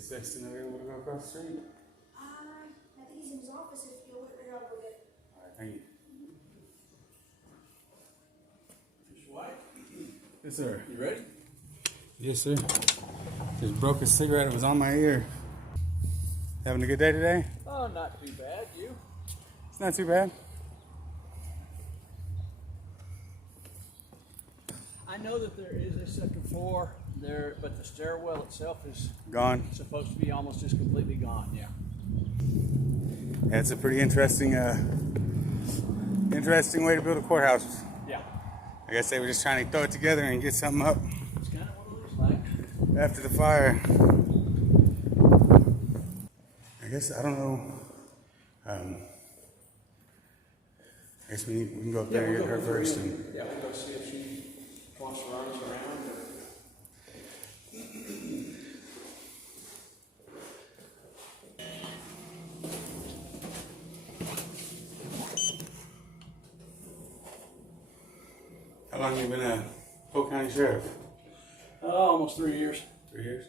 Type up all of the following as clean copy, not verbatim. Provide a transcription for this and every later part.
Is Sexton available to go across the street? I think he's in his office. If you'll wait right out, we'll get. All right, thank you. Mr. White? Yes, sir. You ready? Yes, sir. Just broke a cigarette. It was on my ear. Having a good day today? Oh, not too bad. You? It's not too bad. I know that there is a second floor there, but the stairwell itself is Gone. supposed to be almost just completely gone. Yeah. Yeah, it's a pretty interesting way to build a courthouse. Yeah. I guess they were just trying to throw it together and get something up It's kind of what it looks like. after the fire. I guess, I don't know. I guess we can go up there and get her first. Yeah, we'll go see if she wants to run us around. How long have you been a Polk County Sheriff? Almost 3 years. 3 years?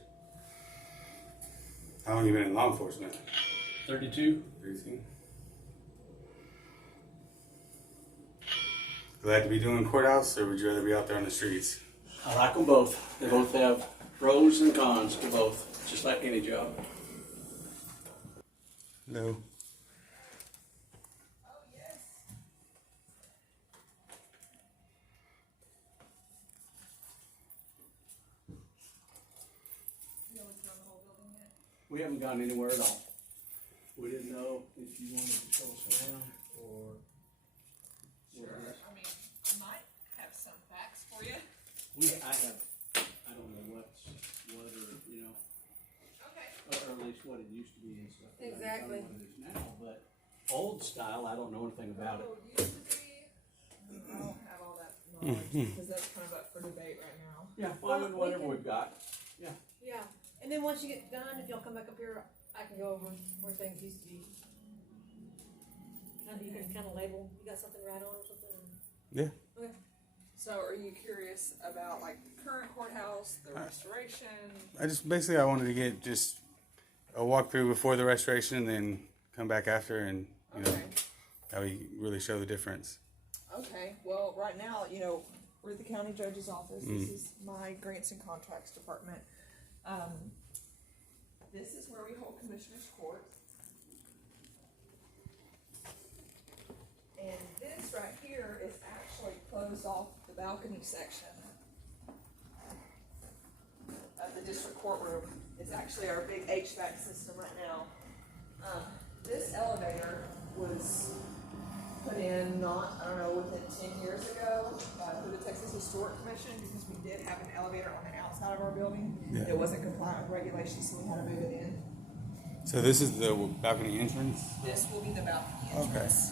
How long have you been in law enforcement? 32. 32. Glad to be doing courthouse, or would you rather be out there on the streets? I like them both. They both have pros and cons to both, just like any job. No. We haven't gone anywhere at all. We didn't know if you wanted to show us around or. Sure. I mean, I might have some facts for you. I don't know what or, you know, Okay. or at least what it used to be and stuff. Exactly. I don't know what it is now, but old style, I don't know anything about it. Oh, used to be. I don't have all that knowledge because that's kind of up for debate right now. Yeah, well, whatever we've got. Yeah. Yeah, and then once you get done, if y'all come back up here, I can go over where things used to be. You can kind of label. You got something right on or something? Yeah. Okay. So, are you curious about like the current courthouse, the restoration? I wanted to get just a walkthrough before the restoration and then come back after and, you know, Okay. how we really show the difference. Okay. Well, right now, you know, we're at the county judge's office. This is my grants and contracts department. This is where we hold commissioners' court. And this right here is actually closed off the balcony section of the district courtroom. It's actually our big HVAC system right now. This elevator was put in within 10 years ago through the Texas Historic Commission because we did have an elevator on the outside of our building. Yeah. It wasn't compliant with regulations, so we had to move it in. So this is the balcony entrance? This will be the balcony Okay. entrance.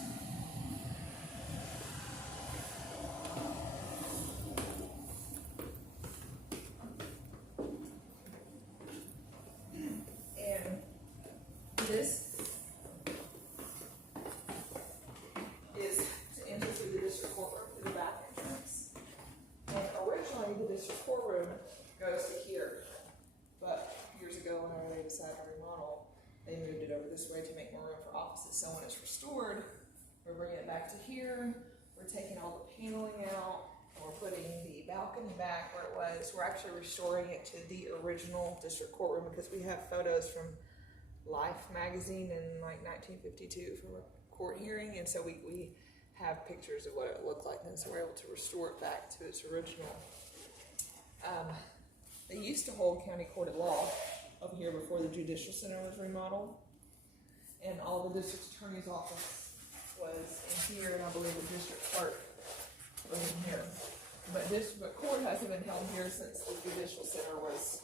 And this is to enter through the district courtroom through the back entrance. And originally the district courtroom goes to here, but years ago whenever they decided to remodel, they moved it over this way to make more room for offices. So when it's restored, we're bringing it back to here. We're taking all the paneling out, and we're putting the balcony back where it was. We're actually restoring it to the original district courtroom because we have photos from Life magazine in like 1952 from a court hearing, and so we have pictures of what it looked like, and so we're able to restore it back to its original. They used to hold county court of law over here before the judicial center was remodeled, and all the district attorney's office was in here, and I believe the district clerk was in here. But court hasn't been held here since the judicial center was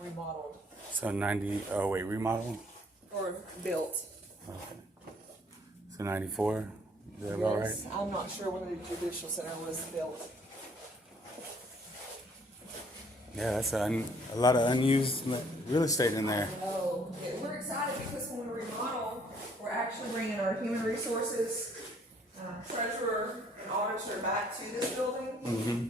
remodeled So remodel? or built. Okay. So 94? Is that about right? Yes, I'm not sure when the judicial center was built. Yeah, that's a lot of unused real estate in there. Oh, yeah, we're excited because when we remodel, we're actually bringing our human resources, treasurer and auditor back to this building. Mm-hmm.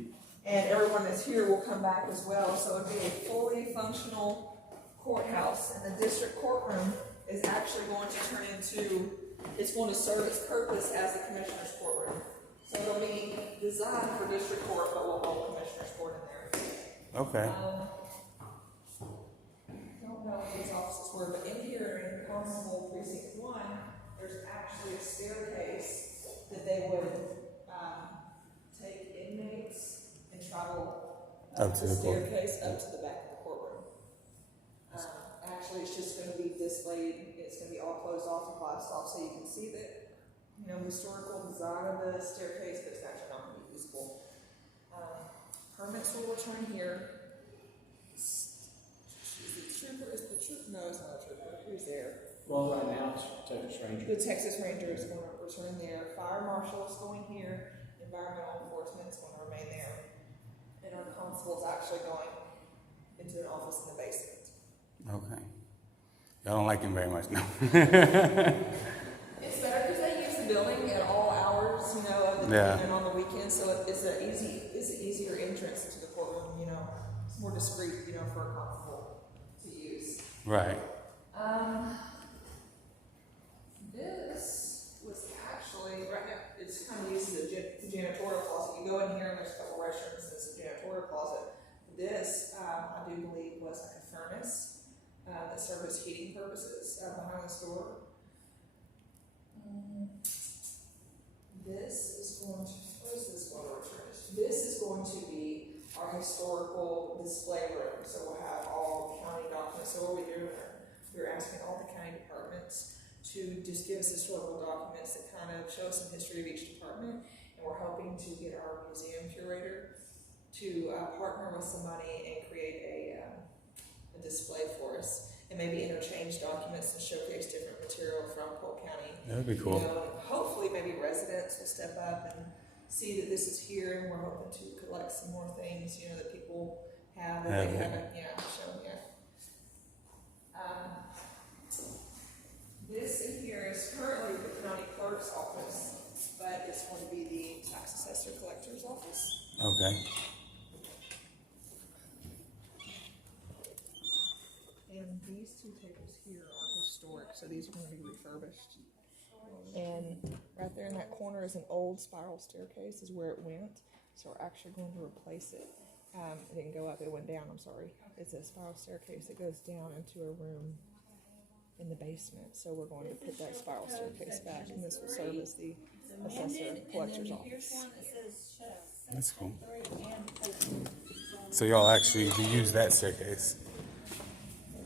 And everyone that's here will come back as well. So it'll be a fully functional courthouse, and the district courtroom is actually going to turn into, it's going to serve its purpose as the commissioner's courtroom. So it'll be designed for district court, but we'll hold commissioner's court in there. Okay. Don't know what these offices were, but in here in Constable Precinct 1, there's actually a staircase that they would take inmates and travel Up to the court. staircase up to the back of the courtroom. Actually, it's just going to be displayed. It's going to be all closed off and glassed off, so you can see that, you know, historical design of the staircase, but it's actually not going to be usable. Permits will return here. Is the trooper? No, it's not a trooper. Who's there? Well, right now it's Texas Ranger. The Texas Ranger is going to return there. Fire Marshal is going here. Environmental Enforcement is going to remain there. And our constable is actually going into an office in the basement. Okay. Y'all don't like him very much, no. It's better because they use the building at all hours, you know, of the day and on the weekends, so it's an easier entrance to the courtroom, you know. It's more discreet, you know, for a constable to use. Right. This was actually, right now, it's kind of used as a janitorial closet. You go in here and there's a couple restrooms, and it's a janitorial closet. This, I do believe, was like a furnace that served as heating purposes behind the store. This is going to, what is this water furnace? This is going to be our historical display room. So we'll have all county documents. So what we do, we're asking all the county departments to just give us historical documents that kind of show us some history of each department. And we're hoping to get our museum curator to partner with somebody and create a display for us, and maybe interchange documents and showcase different material from Polk County. That would be cool. You know, hopefully maybe residents will step up and see that this is here, and we're hoping to collect some more things, you know, that people have that they haven't, shown yet. This in here is currently the county clerk's office, but it's going to be the tax assessor collector's office. Okay. And these two tables here are historic, so these are going to be refurbished. And right there in that corner is an old spiral staircase, is where it went. So we're actually going to replace it. It didn't go up, it went down, I'm sorry. It's a spiral staircase that goes down into a room in the basement. So we're going to put that spiral staircase back, and this will serve as the assessor collector's office. That's cool. So y'all actually use that staircase?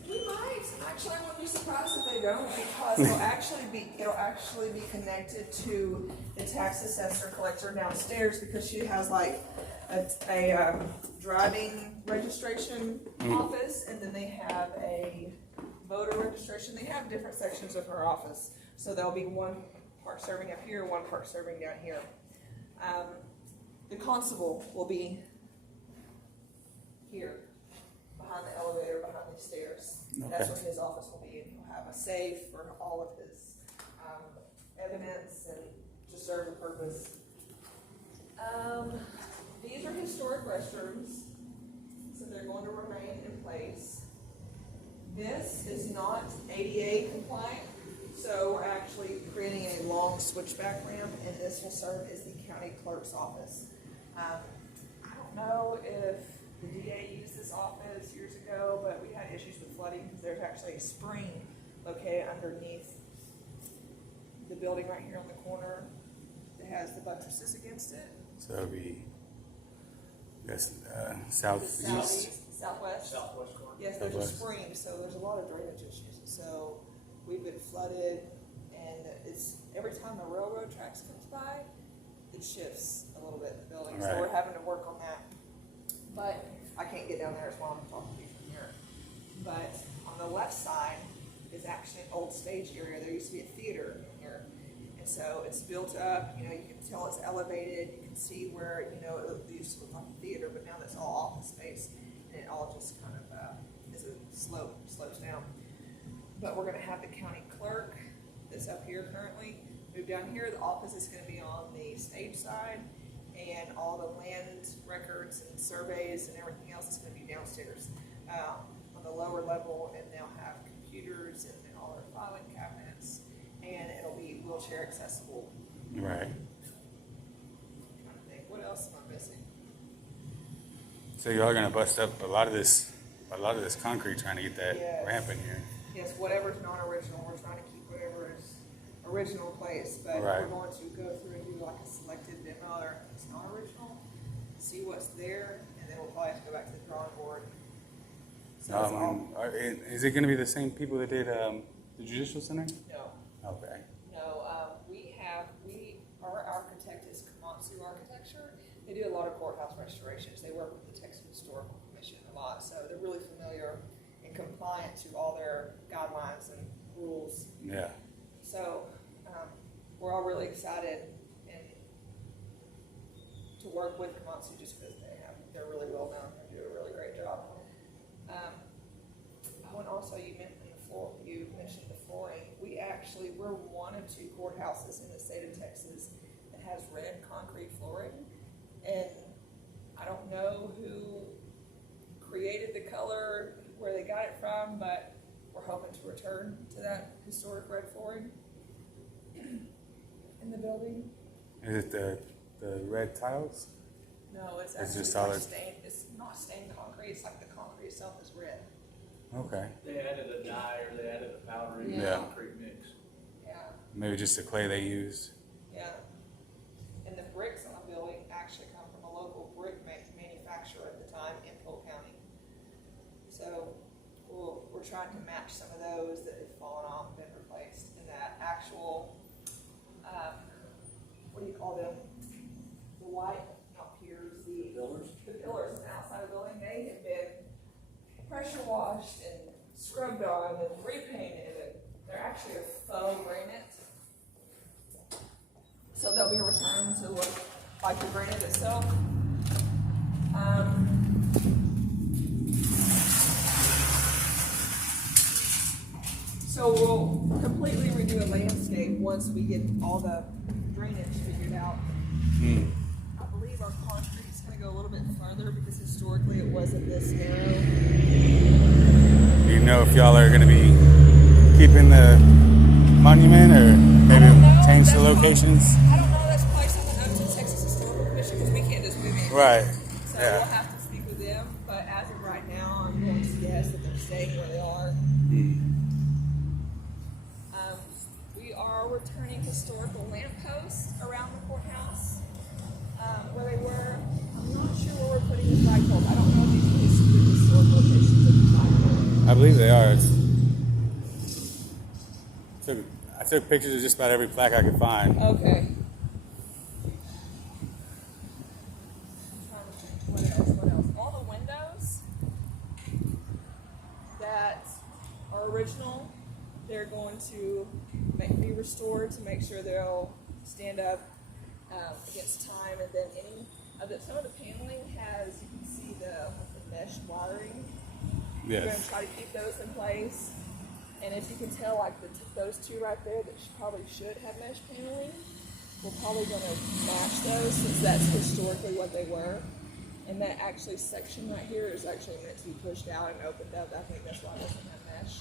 We might. Actually, I wouldn't be surprised if they don't, because it'll actually be connected to the tax assessor collector downstairs, because she has like a driving registration office, and then they have a voter registration. They have different sections of her office, so there'll be one part serving up here, one part serving down here. The constable will be here, behind the elevator, behind these stairs. Okay. That's what his office will be, and he'll have a safe for all of his evidence and to serve the purpose. These are historic restrooms, so they're going to remain in place. This is not ADA compliant, so we're actually creating a long switchback ramp, and this will serve as the county clerk's office. I don't know if the DA used this office years ago, but we had issues with flooding because there's actually a spring located underneath the building right here on the corner that has the buttresses against it. So that would be, I guess, southeast. Southwest. Southwest corner. Yes, there's a Southwest. spring, so there's a lot of drainage issues. So we've been flooded, and it's every time the railroad tracks comes by, it shifts a little bit in the building. Right. So we're having to work on that. But I can't get down there as well. I'm talking to you from here. But on the left side is actually an old stage area. There used to be a theater in here. And so it's built up, you know, you can tell it's elevated. You can see where, you know, it used to look like a theater, but now that's all office space. And it all just kind of is a slopes down. But we're going to have the county clerk that's up here currently move down here. The office is going to be on the stage side, and all the land records and surveys and everything else is going to be downstairs. On the lower level, and they'll have computers and all their filing cabinets, and it'll be wheelchair accessible. Right. Kind of thing. What else am I missing? So y'all are gonna bust up a lot of this concrete trying to get that Yes. ramp in here. Yes, whatever's non-original, we're trying to keep whatever is original place, but Right. we're going to go through and do like a selected demo, or if it's not original, see what's there, and then we'll probably have to go back to the drawing board. So it's all, Is it gonna be the same people that did the Judicial Center? no, Okay. our architect is Komatsu Architecture. They do a lot of courthouse restorations. They work with the Texas Historical Commission a lot, so they're really familiar and compliant to all their guidelines and rules. Yeah. So, we're all really excited and to work with Komatsu just because they're really well known and do a really great job. When also you mentioned the flooring. We're one of two courthouses in the state of Texas that has red concrete flooring. And I don't know who created the color, where they got it from, but we're hoping to return to that historic red flooring in the building. Is it the red tiles? No, it's It's actually just solid. stained. It's not stained concrete. It's like the concrete itself is red. Okay. They added a dye or they added a powdery Yeah. concrete mix. Yeah, Maybe just the clay they used. yeah. And the bricks on the building actually come from a local brick manufacturer at the time in Polk County. So we're trying to match some of those that have fallen off and been replaced. And that actual, what do you call them? The white, not piers, the Pillars? the pillars on the outside of the building, they have been pressure washed and scrubbed on and repainted, and they're actually a faux granite. So they'll be returned to look like the granite itself. So we'll completely redo a landscape once we get all the drainage figured out. I believe our concrete is going to go a little bit further because historically it wasn't this narrow. Do you know if y'all are gonna be keeping the monument or maybe change the locations? I don't know. That's probably something up to the Texas Historical Commission because we can't just move in. Right. So we'll Yeah. have to speak with them. But as of right now, I'm going to guess that they're staying where they are. We are returning historical lampposts around the courthouse where they were. I'm not sure where we're putting the flagpoles. I don't know if these are the historic locations of the flagpole. I believe they are. I took pictures of just about every plaque I could find. Okay. What else? All the windows that are original, they're going to be restored to make sure they'll stand up against time. And then some of the paneling has, you can see the mesh wiring. We're going to Yes. try to keep those in place. And if you can tell, like those two right there that probably should have mesh paneling, we're probably going to match those since that's historically what they were. And that actually section right here is actually meant to be pushed out and opened up. I think that's why it doesn't have mesh.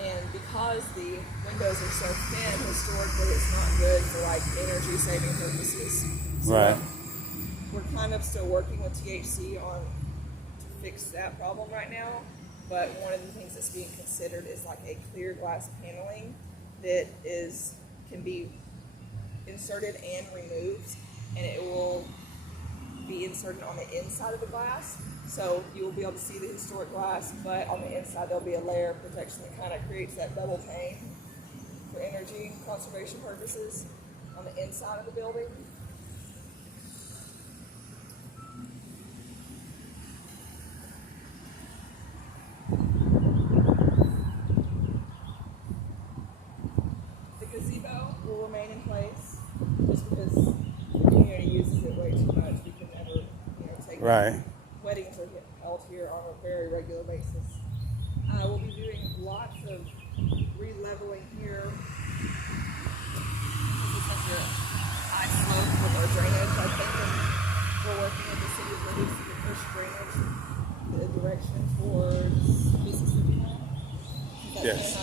And because the windows are so thin, historically it's not good for like energy saving purposes. So Right. we're kind of still working with THC to fix that problem right now. But one of the things that's being considered is like a clear glass paneling that can be inserted and removed, and it will be inserted on the inside of the glass. So you will be able to see the historic glass, but on the inside there'll be a layer of protection that kind of creates that double pane for energy conservation purposes on the inside of the building. The gazebo will remain in place just because the community uses it way too much. We can never, take Right. weddings are held here on a very regular basis. We'll be doing lots of re-leveling here. This is such a high slope with our drainage, I think, and we're working with the city of Liddy to push drainage. direction towards Mississippi now. Yes.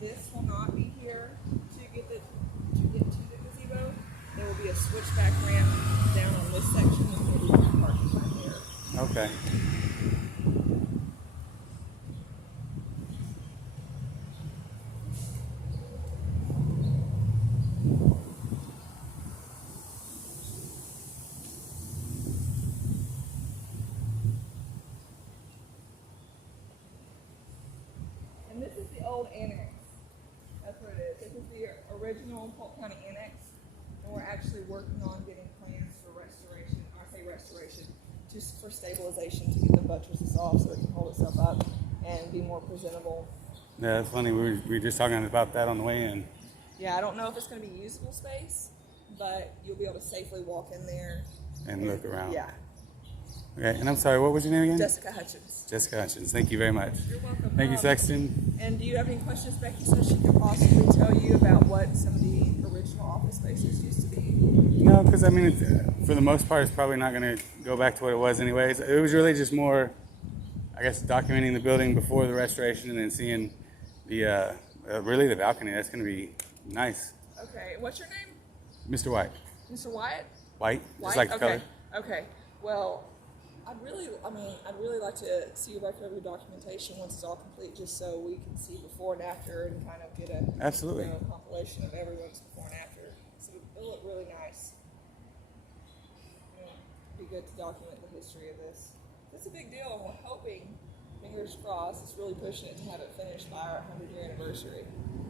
This will not be here to get to the gazebo. There will be a switchback ramp down on this section. There's going to be one parking right there. Okay. And this is the old Annex. That's what it is. This is the original Polk County Annex. And we're actually working on getting plans for restoration. I say restoration, just for stabilization to get the buttresses off so it can hold itself up and be more presentable. Yeah, that's funny. We were just talking about that on the way in. Yeah, I don't know if it's going to be usable space, but you'll be able to safely walk in there. And look around. Yeah. Okay, and I'm sorry, what was your name again? Jessica Hutchins. Jessica Hutchins. Thank you very much. You're welcome. Thank you, Sexton. And do you have any questions, Becky, so she could possibly tell you about what some of the original office spaces used to be? No, because I mean, for the most part, it's probably not going to go back to what it was anyways. It was really just more, I guess, documenting the building before the restoration and then seeing the, really the balcony. That's going to be nice. Okay, what's your name? Mr. White. Mr. Wyatt? White? White? Just like the okay. color. Okay. Well, I'd really like to see a record of your documentation once it's all complete, just so we can see before and after and kind of get a Absolutely. compilation of everyone's before and after. So it'll look really nice. It'd be good to document the history of this. It's a big deal, and we're hoping, fingers crossed, it's really pushing it to have it finished by our 100-year anniversary.